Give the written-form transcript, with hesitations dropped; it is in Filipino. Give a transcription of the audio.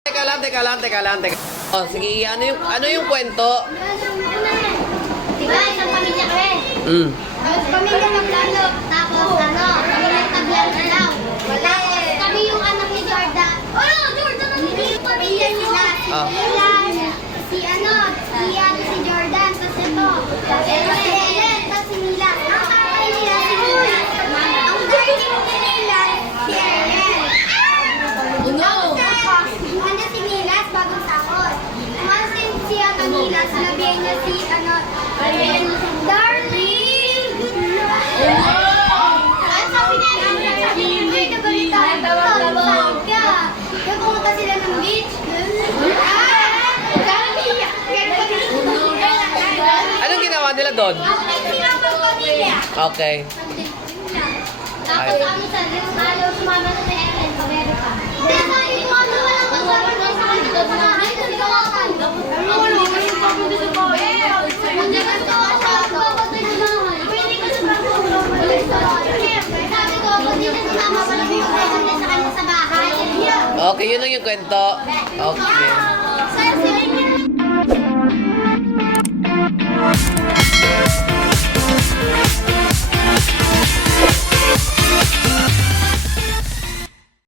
Teka lang. Oh, sige, ano yung kwento? Diba, isang pamilya ka eh. Pamilya na plano. Tapos, kami nagtaglaro na lang. Wala eh. Kami yung anak ni Jordan. Jordan! Hindi yung pamilya nyo. Si Jordan. Tapos ito. Si Ellen. Tapos si Mila. Ang tatay nila si Mila. Ang darling ni Mila, si Ellen. Ano si Milas, bagong sakot. Umasin si Milas, sinabihan niya si Darling! At sabi niya, ay, nabalitaan ko, saan ka? Kaya pumunta sila ng beach. Anong ginawa nila doon? Sila pamilya. Okay. Tapos ano sa lalo sumama na sa Ellen, pabebe pa. Kaya sabi ko, walang kasama na sa akin sa bahay, sa kawakan. Hindi ka sa kawakan, papatay na bahay. Pwede ka sa bahay. Sabi ko, kung di na sumama, walang bibigay sa kanya sa bahay. Okay, yun lang yung kwento. Okay. Sir,